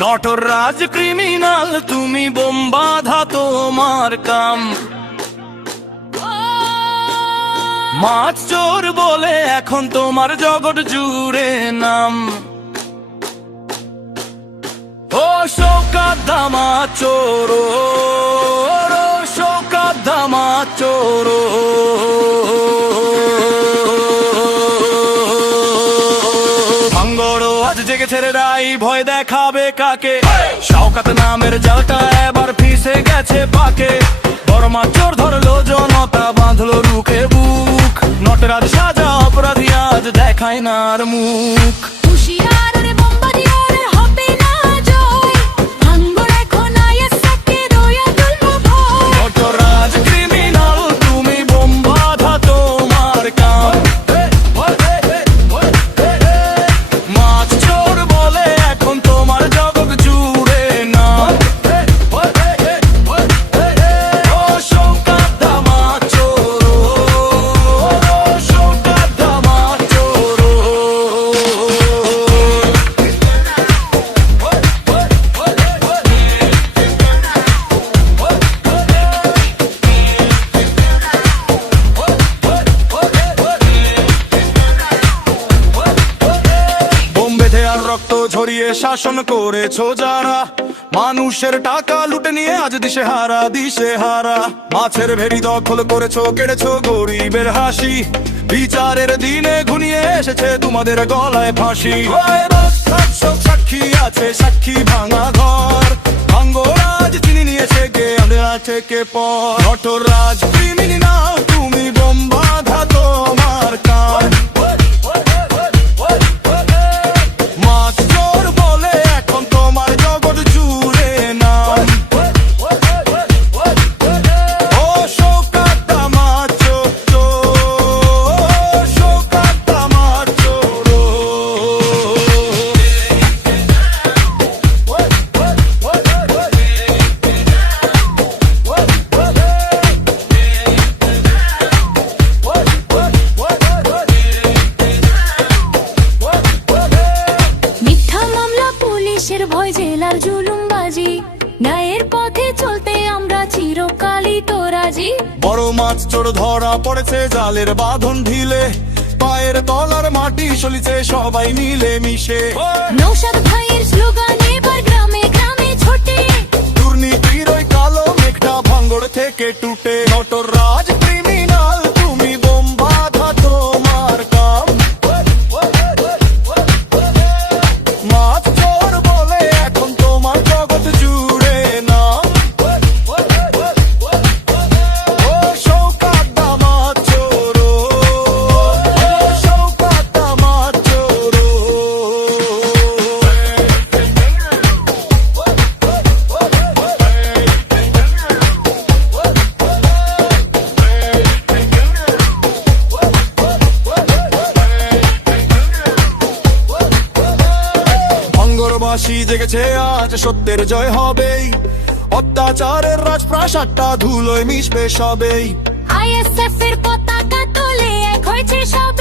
Nataraj criminal তুমি bomb বাঁধা তোমার কাম, মাছ চোর বলে এখন তোমার জগৎ জুড়ে নাম। ও শোকাদামা চোরো, শোকাদামা চোরো, ভাঙ্গড়ো আজ জেগেছে রে রাই, ভয় দেখাবে কাকে? শওকাত নামের জালটা এবার ফিসে গেছে পাকে। বড় মাছ চোর ধরলো জনতা, বাঁধলো রুখে বুক। নটরাজ সাজা অপরাধী আজ দেখায় না আর মুখ। নটরাজ ক্রিমিনাল তুমি বোম বাঁধা তোমার কাম, মাছ চোর বলে এখন তোমার জগৎ জুড়ে নাম। ও শোকাদামা চোরো, শোকাদামা চোরো। রক্ত ঝরিয়ে শাসন করেছো যারা, মানুষের টাকা লুটে নিয়ে আজ দিশে হারা, দিশে হারা। মাছের ভেড়ি দখল করেছো, কেড়েছো গরিবের হাসি। বিচারের দিনে ঘনিয়ে এসেছে তোমাদের গলায় ফাঁসি। সাক্ষী আছে, সাক্ষী ভাঙা ঘর, ভাঙ্গরাজ চিনি নিয়েছে কে, আমাদের আছে কে পর। নটরাজ ক্রিমিনাল তুমি বোম বাঁধা তোমার কাম, মাছ চোর বলে এখন তোমার জগৎ জুড়ে নাম। ও শোকাদামা চোরো, শোকাদামা চোরো। ভয় জেলার জুলুমবাজি, ন্যায়ের পথে চলতে আমরা চিরকালই তো রাজি। বড় মাছ চোর ধরা পড়েছে জালের বাঁধন ঢিলে, পায়ের তলার মাটি সলিছে সবাই মিলে মিশে। নৌশাদ ভাইয়ের স্লোগান এবার গ্রামে গ্রামে ছোটে, দুর্নীতির ওই কালো মেঘটা ভাঙ্গড় থেকে টুটে। নটরাজ ক্রিমিনাল তুমি বোম বাঁধা তোমার কাম, মাছ চোর বলে এখন তোমার জগৎ জুড়ে নাম। ও শোকাদামা চোরো, শোকাদামা চোরো। ভাঙ্গরবাসী জেগেছে আজ, সত্যের জয় হবেই। অত্যাচারের রাজপ্রাসাদটা ধুলোয় মিশবে সবেই। আইএসএফ এর পতাকা তোলে এক হয়েছে সব